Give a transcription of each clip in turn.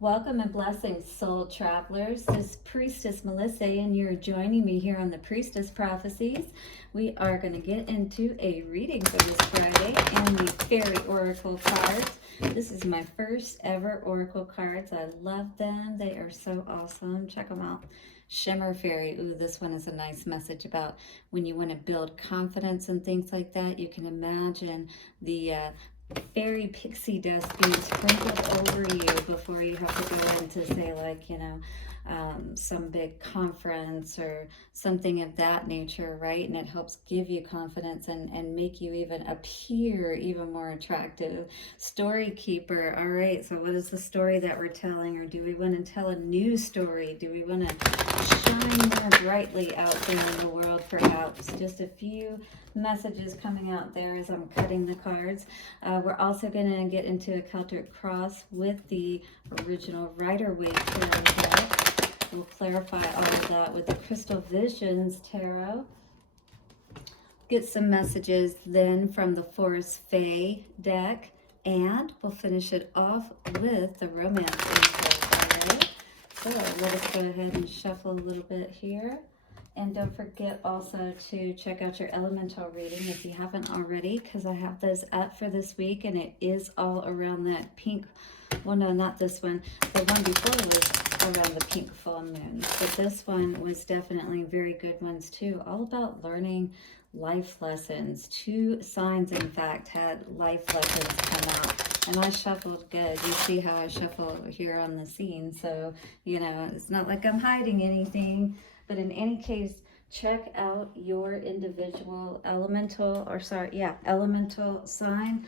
Welcome and blessings, soul travelers. This is Priestess Melissae, and you're joining me here on the Priestess Prophecies. We are going to get into a reading for this Friday and the Faery Oracle cards. This is my first ever Oracle cards. I love them. They are so awesome. Check them out. Shimmer Fairy. Ooh, this one is a nice message about when you want to build confidence and things like that. You can imagine the fairy pixie dust being sprinkled over you before you have to go into, say, like, some big conference or something of that nature, right? And it helps give you confidence and make you even appear even more attractive. Story keeper. All right, so what is the story that we're telling? Or do we want to tell a new story? Do we want to shine more brightly out there in the world, perhaps? Just a few messages coming out there as I'm cutting the cards. We're also going to get into a Celtic cross with the original Rider-Waite tarot deck. We'll clarify all of that with the Crystal Visions tarot. Get some messages then from the Forest Fae deck, and we'll finish it off with the Romance info. All right, so let us go ahead and shuffle a little bit here. And don't forget also to check out your elemental reading if you haven't already, because I have those up for this week, and it is all around that pink. Well, no, not this one. The one before was around the pink full moon, but this one was definitely very good ones too. All about learning life lessons. 2 signs, in fact, had life lessons come out. And I shuffled good. You see how I shuffle here on the scene. So, it's not like I'm hiding anything. But in any case, check out your individual elemental sign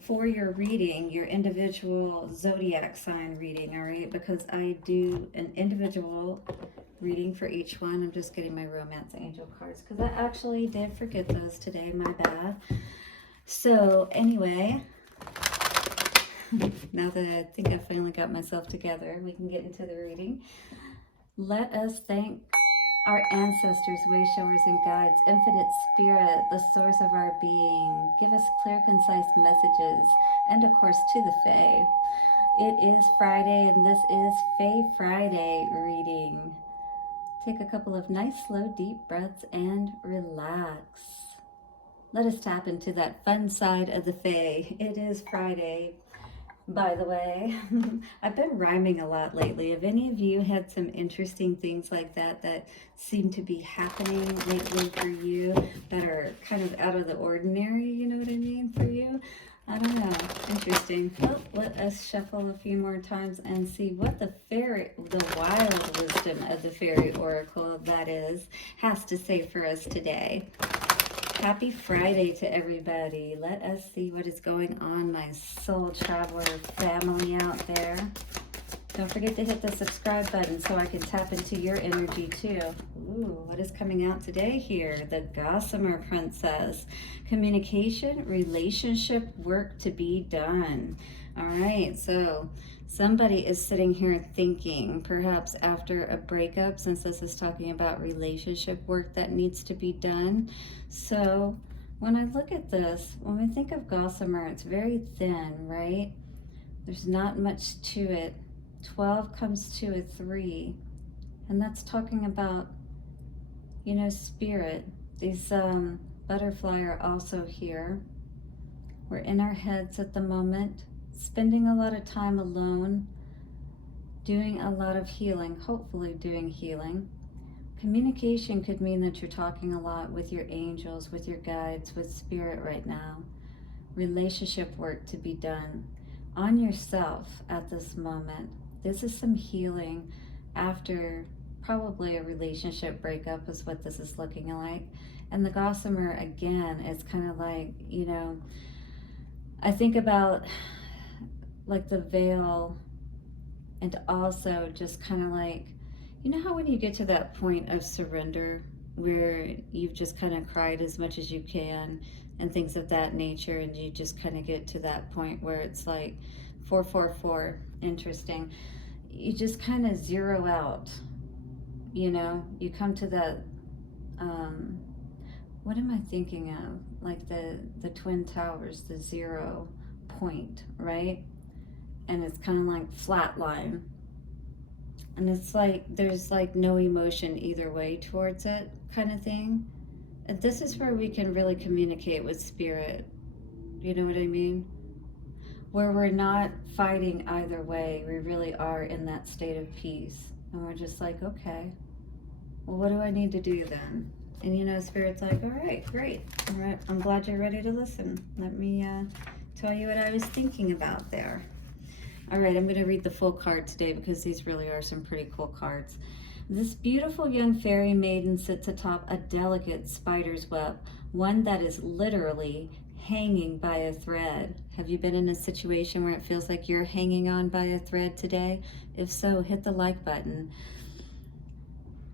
for your reading, your individual zodiac sign reading, all right? Because I do an individual reading for each one. I'm just getting my romance angel cards because I actually did forget those today. My bad. So anyway, now that I think I finally got myself together, we can get into the reading. Let us thank our ancestors, way showers and guides, infinite spirit, the source of our being. Give us clear, concise messages, and of course to the Fae. It is Friday, and this is Fae Friday reading. Take a couple of nice, slow, deep breaths and relax. Let us tap into that fun side of the Fae. It is Friday, by the way. I've been rhyming a lot lately. Have any of you had some interesting things like that seem to be happening lately for you that are kind of out of the ordinary, you know what I mean, for you? I don't know. Interesting. Well, let us shuffle a few more times and see what the wild wisdom of the Fairy Oracle, that is, has to say for us today. Happy Friday to everybody. Let us see what is going on, my soul traveler family out there. Don't forget to hit the subscribe button so I can tap into your energy too. Ooh, what is coming out today here? The Gossamer Princess. Communication, relationship, work to be done. All right, so somebody is sitting here thinking, perhaps after a breakup, since this is talking about relationship work that needs to be done. So when I look at this, when we think of Gossamer, it's very thin, right? There's not much to it. 12 comes to a 3, and that's talking about, spirit. These butterfly are also here. We're in our heads at the moment, spending a lot of time alone, doing a lot of healing, hopefully doing healing. Communication could mean that you're talking a lot with your angels, with your guides, with spirit right now. Relationship work to be done on yourself at this moment. This is some healing after probably a relationship breakup is what this is looking like. And the Gossamer, again, is kind of like, I think about like the veil, and also just kind of like, how when you get to that point of surrender where you've just kind of cried as much as you can and things of that nature, and you just kind of get to that point where it's like 444, interesting. You just kind of zero out, you come to that, what am I thinking of? Like the Twin Towers, the 0 point, right? and it's kind of like flatline. And it's like there's like no emotion either way towards it, kind of thing. And this is where we can really communicate with spirit. You know what I mean? Where we're not fighting either way. We really are in that state of peace. And we're just like, okay, well, what do I need to do then? And you know, Spirit's like, all right, great. All right, I'm glad you're ready to listen. Let me tell you what I was thinking about there. All right, I'm going to read the full card today because these really are some pretty cool cards. This beautiful young fairy maiden sits atop a delicate spider's web, one that is literally hanging by a thread. Have you been in a situation where it feels like you're hanging on by a thread today? If so, hit the like button.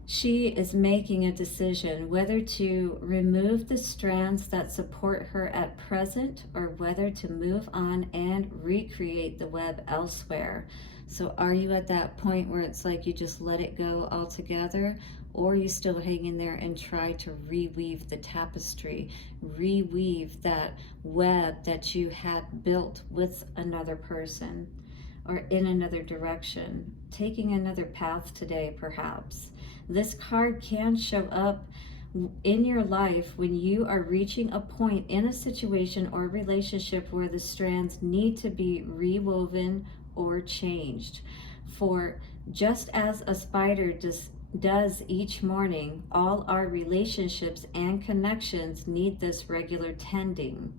She is making a decision whether to remove the strands that support her at present or whether to move on and recreate the web elsewhere. So are you at that point where it's like you just let it go altogether, or you still hang in there and try to reweave the tapestry, reweave that web that you had built with another person or in another direction, taking another path today perhaps? This card can show up in your life when you are reaching a point in a situation or relationship where the strands need to be rewoven or changed. For just as a spider does each morning, all our relationships and connections need this regular tending.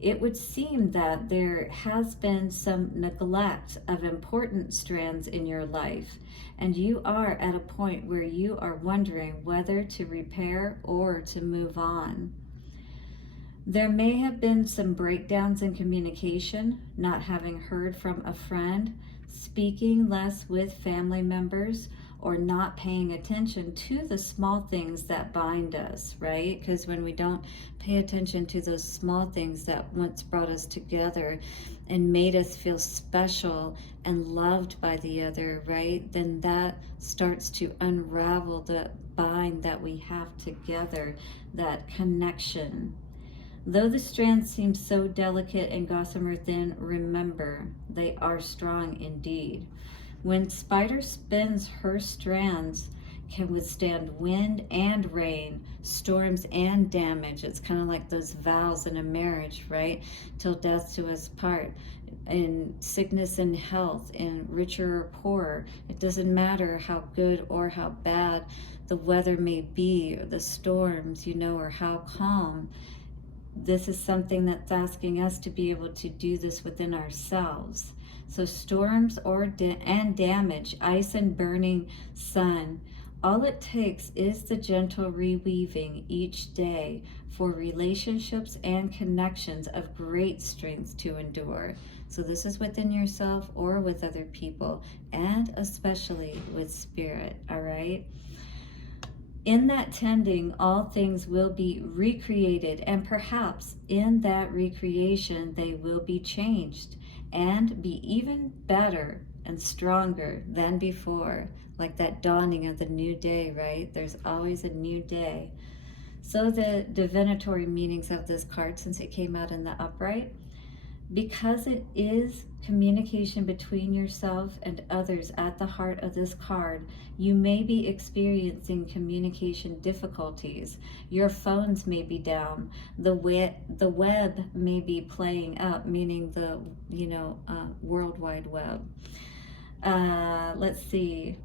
It would seem that there has been some neglect of important strands in your life, and you are at a point where you are wondering whether to repair or to move on. There may have been some breakdowns in communication, not having heard from a friend, speaking less with family members, or not paying attention to the small things that bind us, right? Because when we don't pay attention to those small things that once brought us together and made us feel special and loved by the other, right? Then that starts to unravel the bind that we have together, that connection. Though the strands seem so delicate and gossamer thin, remember, they are strong indeed. When spider spins, her strands can withstand wind and rain, storms and damage. It's kind of like those vows in a marriage, right? Till death do us part. In sickness and health, in richer or poorer. It doesn't matter how good or how bad the weather may be, or the storms, you know, or how calm. This is something that's asking us to be able to do this within ourselves. So storms and damage, ice and burning sun, all it takes is the gentle reweaving each day for relationships and connections of great strength to endure. So this is within yourself or with other people, and especially with spirit, all right? In that tending, all things will be recreated, and perhaps in that recreation, they will be changed and be even better and stronger than before, like that dawning of the new day, right? There's always a new day. So the divinatory meanings of this card, since it came out in the upright, because it is communication between yourself and others at the heart of this card, you may be experiencing communication difficulties. Your phones may be down. The web may be playing up, meaning the World Wide Web. Let's see.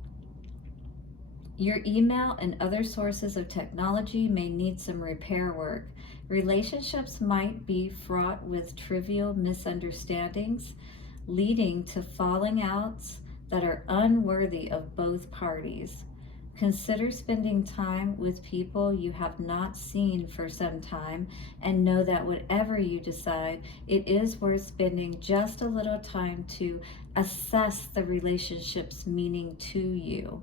Your email and other sources of technology may need some repair work. Relationships might be fraught with trivial misunderstandings, leading to falling outs that are unworthy of both parties. Consider spending time with people you have not seen for some time, and know that whatever you decide, it is worth spending just a little time to assess the relationship's meaning to you.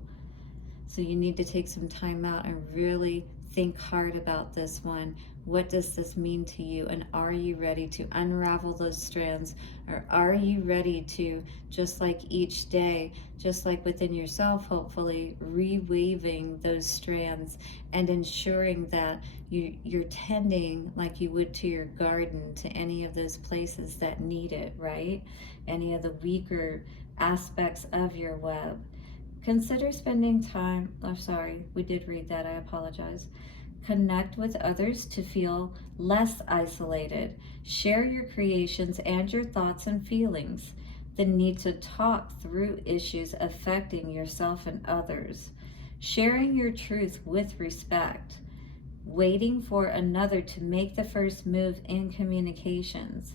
So you need to take some time out and really think hard about this one. What does this mean to you? And are you ready to unravel those strands? Or are you ready to, just like each day, just like within yourself, hopefully, reweaving those strands and ensuring that you're tending like you would to your garden, to any of those places that need it, right? Any of the weaker aspects of your web. Consider spending time, oh, sorry, we did read that, I apologize. Connect with others to feel less isolated. Share your creations and your thoughts and feelings. The need to talk through issues affecting yourself and others. Sharing your truth with respect. Waiting for another to make the first move in communications.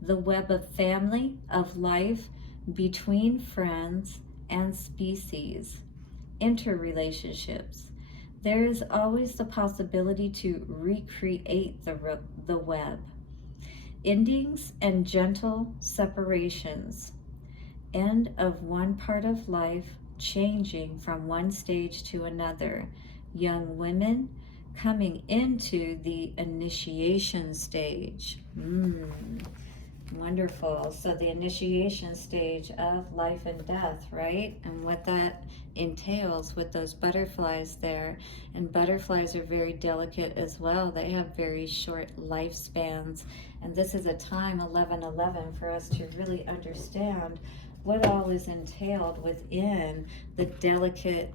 The web of family, of life, between friends and species. Interrelationships. There is always the possibility to recreate the web. Endings and gentle separations. End of one part of life, changing from one stage to another. Young women coming into the initiation stage. Wonderful. So the initiation stage of life and death, right? And what that entails with those butterflies there. And butterflies are very delicate as well. They have very short lifespans. And this is a time, 11/11, for us to really understand what all is entailed within the delicate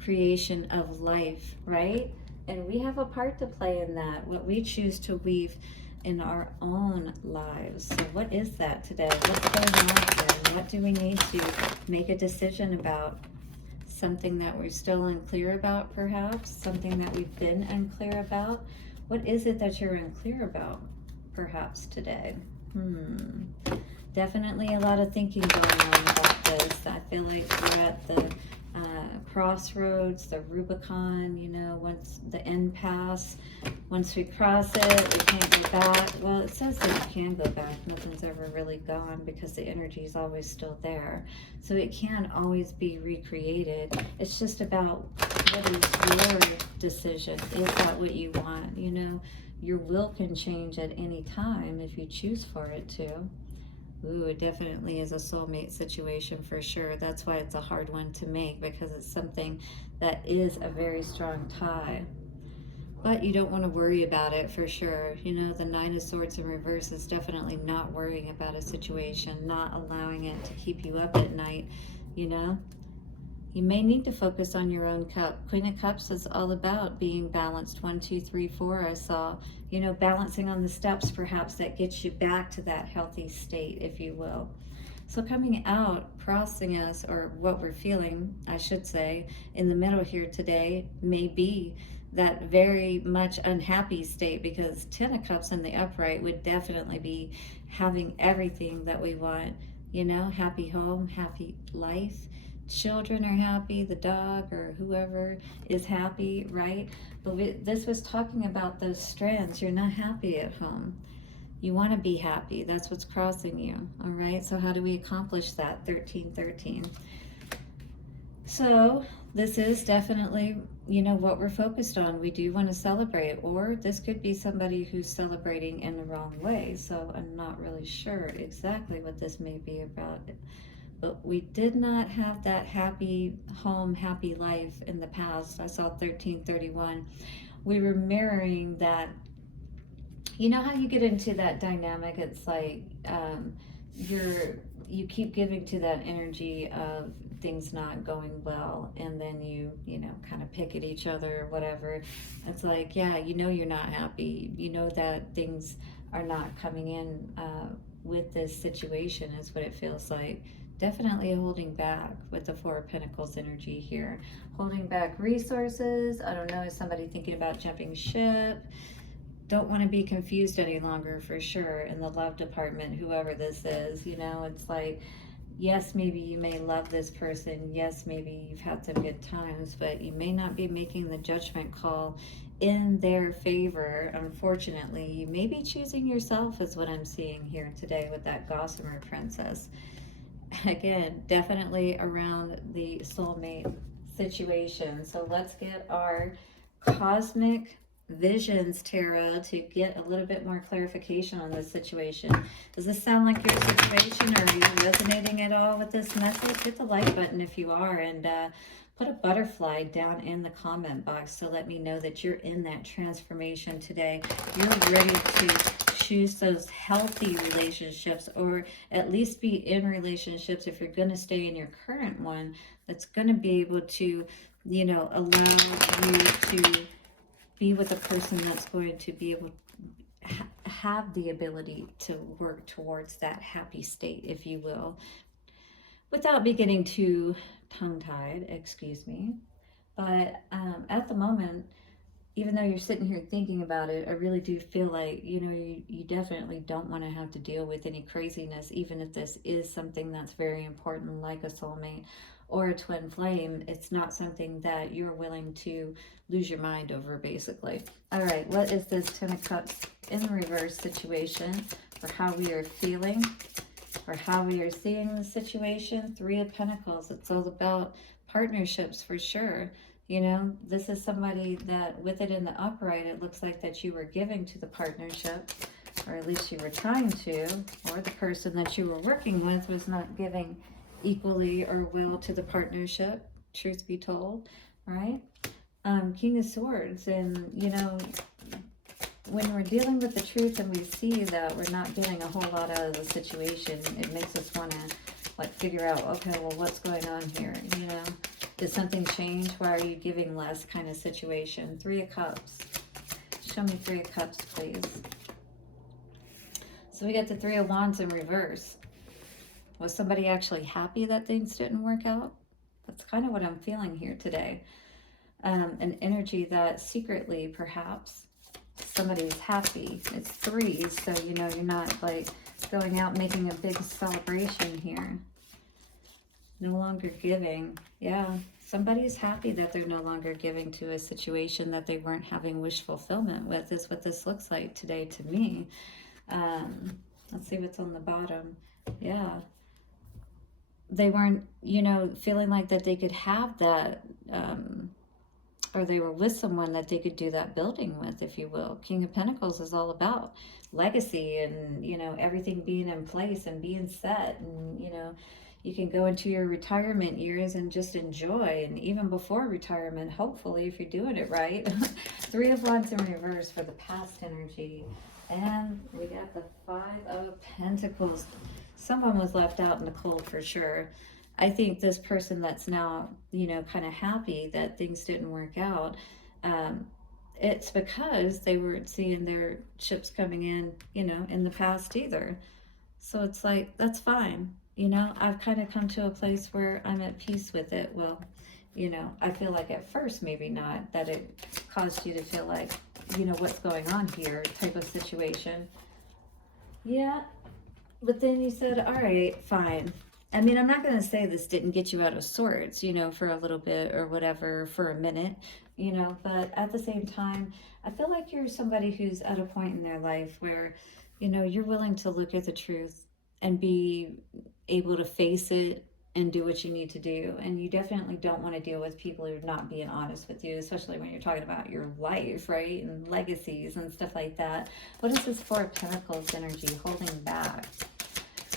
creation of life, right? And we have a part to play in that, what we choose to weave in our own lives. So what is that today? What's going on here? What do we need to make a decision about? Something that we're still unclear about, perhaps? Something that we've been unclear about? What is it that you're unclear about, perhaps, today? Definitely a lot of thinking going on about this. I feel like we're at the crossroads, the Rubicon, you know, once the impasse, once we cross it, we can't go back. Well, it says that you can go back. Nothing's ever really gone because the energy is always still there. So it can always be recreated. It's just about what is your decision. Is that what you want? You know, your will can change at any time if you choose for it to. Ooh, it definitely is a soulmate situation for sure. That's why it's a hard one to make, because it's something that is a very strong tie. But you don't want to worry about it for sure. You know, the Nine of Swords in reverse is definitely not worrying about a situation, not allowing it to keep you up at night, you know. You may need to focus on your own cup. Queen of Cups is all about being balanced. 1, 2, 3, 4, I saw. You know, balancing on the steps perhaps that gets you back to that healthy state, if you will. So coming out, crossing us, or what we're feeling, I should say, in the middle here today may be that very much unhappy state, because 10 of Cups in the upright would definitely be having everything that we want. You know, happy home, happy life. Children are happy, the dog or whoever is happy, right? But this was talking about those strands. You're not happy at home. You want to be happy. That's what's crossing you, all right? So how do we accomplish that? 1313. So this is definitely, you know, what we're focused on. We do want to celebrate, or this could be somebody who's celebrating in the wrong way. So I'm not really sure exactly what this may be about. But we did not have that happy home, happy life in the past. I saw 1331. We were mirroring that. You know how you get into that dynamic? It's like you keep giving to that energy of things not going well, and then you know, kind of pick at each other or whatever. It's like, yeah, you know, you're not happy. You know that things are not coming in with this situation, is what it feels like. Definitely holding back with the Four of Pentacles energy here. Holding back resources. I don't know, is somebody thinking about jumping ship? Don't want to be confused any longer for sure in the love department, whoever this is. You know, it's like, yes, maybe you may love this person. Yes, maybe you've had some good times, but you may not be making the judgment call in their favor. Unfortunately, you may be choosing yourself, is what I'm seeing here today with that Gossamer Princess. Again, definitely around the soulmate situation. So let's get our cosmic Visions Tarot to get a little bit more clarification on this situation. Does this sound like your situation? Are you resonating at all with this message? Hit the like button if you are, and put a butterfly down in the comment box to let me know that you're in that transformation today. You're ready to choose those healthy relationships, or at least be in relationships, if you're going to stay in your current one, that's going to be able to, you know, allow you to be with a person that's going to be able to have the ability to work towards that happy state, if you will, without me getting too tongue-tied, excuse me. But at the moment, even though you're sitting here thinking about it, I really do feel like, you know, you definitely don't want to have to deal with any craziness, even if this is something that's very important, like a soulmate or a twin flame. It's not something that you're willing to lose your mind over, basically. All right, what is this Ten of Cups in reverse situation for how we are feeling, or how we are seeing the situation? Three of Pentacles. It's all about partnerships for sure. You know, this is somebody that, with it in the upright, it looks like that you were giving to the partnership, or at least you were trying to, or the person that you were working with was not giving equally or will to the partnership, truth be told, right? King of Swords. And, you know, when we're dealing with the truth and we see that we're not getting a whole lot out of the situation, it makes us want to, like, figure out, okay, well, what's going on here, you know? Did something change? Why are you giving less, kind of situation? Three of Cups. Show me Three of Cups, please. So we got the Three of Wands in reverse. Was somebody actually happy that things didn't work out? That's kind of what I'm feeling here today. An energy that secretly, perhaps, somebody's happy. It's threes, so, you know, you're not, like, going out making a big celebration here. No longer giving. Yeah, somebody's happy that they're no longer giving to a situation that they weren't having wish fulfillment with, is what this looks like today to me. Let's see what's on the bottom. Yeah. They weren't, you know, feeling like that they could have that, or they were with someone that they could do that building with, if you will. King of Pentacles is all about legacy and, you know, everything being in place and being set, and, you know, you can go into your retirement years and just enjoy, and even before retirement, hopefully, if you're doing it right. Three of Wands in reverse for the past energy. And we got the Five of Pentacles. Someone was left out in the cold for sure. I think this person that's now, you know, kind of happy that things didn't work out, it's because they weren't seeing their ships coming in, you know, in the past either. So it's like, that's fine. You know, I've kind of come to a place where I'm at peace with it. Well, you know, I feel like at first, maybe not, that it caused you to feel like, you know, what's going on here type of situation. Yeah, but then you said, all right, fine. I mean, I'm not going to say this didn't get you out of sorts, you know, for a little bit or whatever, for a minute, you know, but at the same time, I feel like you're somebody who's at a point in their life where, you know, you're willing to look at the truth and be able to face it and do what you need to do. And you definitely don't want to deal with people who are not being honest with you, especially when you're talking about your life, right? And legacies and stuff like that. What is this Four of Pentacles energy? Holding back.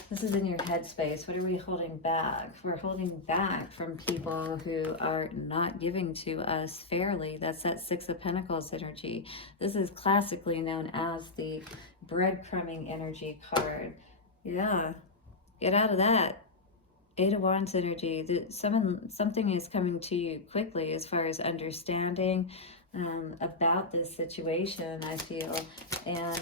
This is in your headspace. What are we holding back? We're holding back from people who are not giving to us fairly. That's that Six of Pentacles energy. This is classically known as the breadcrumbing energy card. Yeah, get out of that. Eight of Wands energy. Something is coming to you quickly as far as understanding about this situation, I feel. And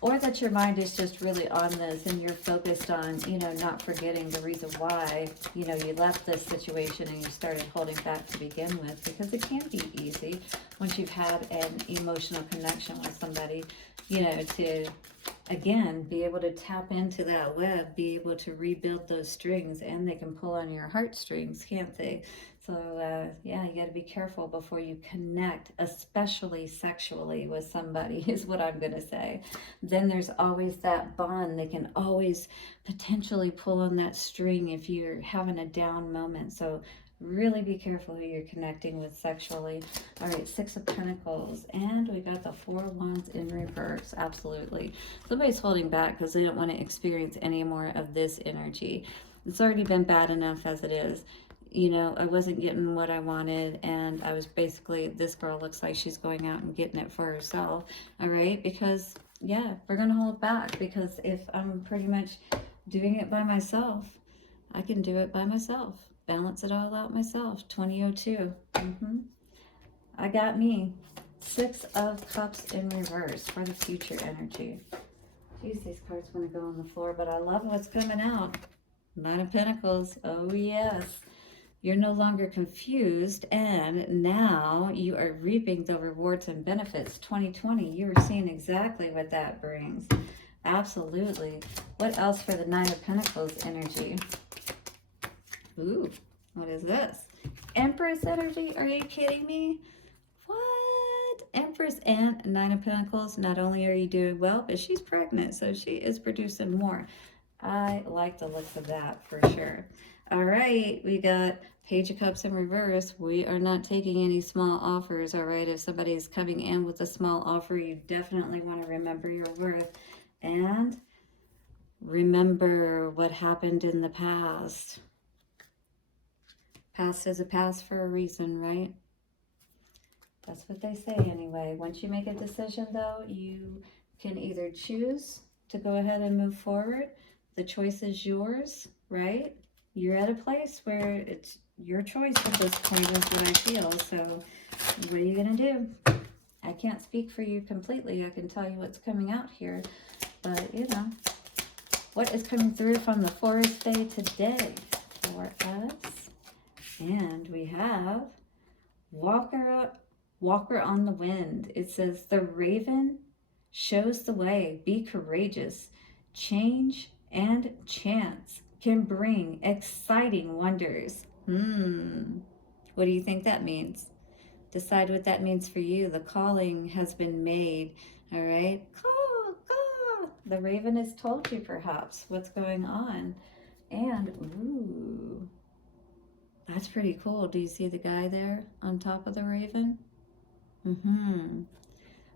or that your mind is just really on this and you're focused on, you know, not forgetting the reason why, you know, you left this situation and you started holding back to begin with, because it can't be easy once you've had an emotional connection with somebody, you know, to, again, be able to tap into that web, be able to rebuild those strings, and they can pull on your heartstrings, can't they? So, yeah, you got to be careful before you connect, especially sexually, with somebody, is what I'm going to say. Then there's always that bond. They can always potentially pull on that string if you're having a down moment. So Really be careful who you're connecting with sexually. All right, Six of Pentacles. And we got the Four of Wands in reverse. Absolutely. Somebody's holding back because they don't want to experience any more of this energy. It's already been bad enough as it is. You know, I wasn't getting what I wanted, and I was basically, this girl looks like she's going out and getting it for herself. All right, because, yeah, we're going to hold back, because if I'm pretty much doing it by myself, I can do it by myself. Balance it all out myself. 2002. I got me. Six of Cups in reverse for the future energy. Geez, these cards want to go on the floor, but I love what's coming out. Nine of Pentacles. Oh, yes. You're no longer confused, and now you are reaping the rewards and benefits. 2020, you are seeing exactly what that brings. Absolutely. What else for the Nine of Pentacles energy? Ooh, what is this? Empress energy? Are you kidding me? What? Empress and Nine of Pentacles. Not only are you doing well, but she's pregnant, so she is producing more. I like the looks of that for sure. All right, we got Page of Cups in reverse. We are not taking any small offers, all right? If somebody is coming in with a small offer, you definitely want to remember your worth and remember what happened in the past. Past is a past for a reason, right? That's what they say anyway. Once you make a decision, though, you can either choose to go ahead and move forward. The choice is yours, right? You're at a place where it's your choice at this point, is what I feel. So what are you going to do? I can't speak for you completely. I can tell you what's coming out here. But, you know, what is coming through from the Forest Day today for us? And we have Walker on the Wind. It says, the raven shows the way. Be courageous. Change and chance can bring exciting wonders. What do you think that means? Decide what that means for you. The calling has been made. All right? Call, call. The raven has told you perhaps what's going on. And, ooh, that's pretty cool. Do you see the guy there on top of the raven?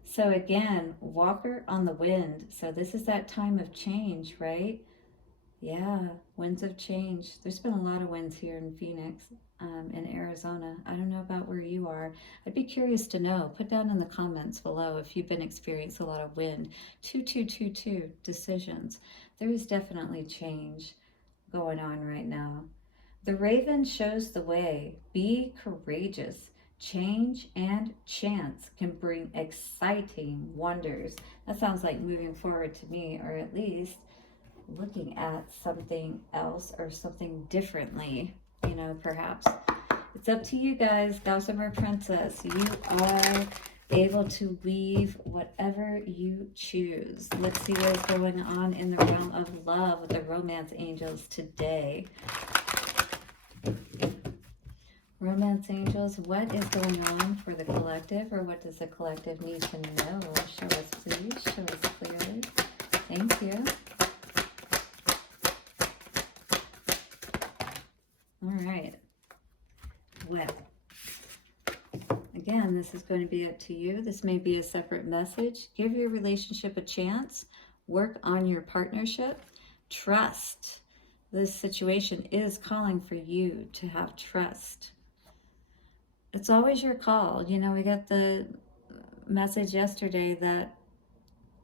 So again, Walker on the Wind. So this is that time of change, right? Yeah, winds of change. There's been a lot of winds here in Phoenix, in Arizona. I don't know about where you are. I'd be curious to know. Put down in the comments below if you've been experiencing a lot of wind. 2222, decisions. There is definitely change going on right now. The raven shows the way. Be courageous. Change and chance can bring exciting wonders. That sounds like moving forward to me, or at least looking at something else or something differently, you know, perhaps. It's up to you guys. Gossamer Princess, you are able to weave whatever you choose. Let's see what's going on in the realm of love with the romance angels today. Romance angels, what is going on for the collective, or what does the collective need to know? Show us, please. Show us clearly. Thank you. All right. Well, again, this is going to be up to you. This may be a separate message. Give your relationship a chance. Work on your partnership. Trust. This situation is calling for you to have trust. It's always your call. You know, we got the message yesterday that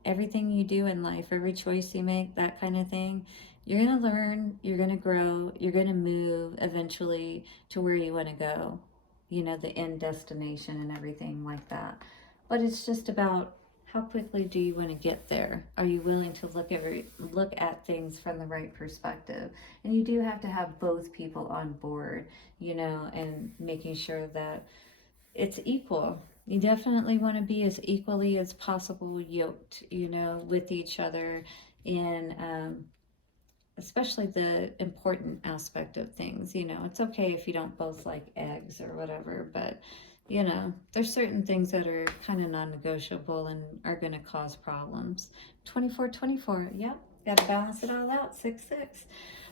everything you do in life, every choice you make, that kind of thing, you're going to learn, you're going to grow, you're going to move eventually to where you want to go. You know, the end destination and everything like that. But it's just about how quickly do you want to get there? Are you willing to look at things from the right perspective? And you do have to have both people on board, you know, and making sure that it's equal. You definitely want to be as equally as possible yoked, you know, with each other in especially the important aspect of things. You know, it's okay if you don't both like eggs or whatever, but you know, there's certain things that are kind of non-negotiable and are going to cause problems. 2424, yeah, Got to balance it all out. 6, 6.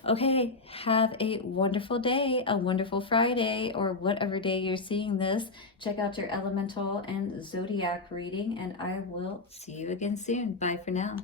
Okay, have a wonderful day, a wonderful Friday, or whatever day you're seeing this. Check out your elemental and zodiac reading, and I will see you again soon. Bye for now.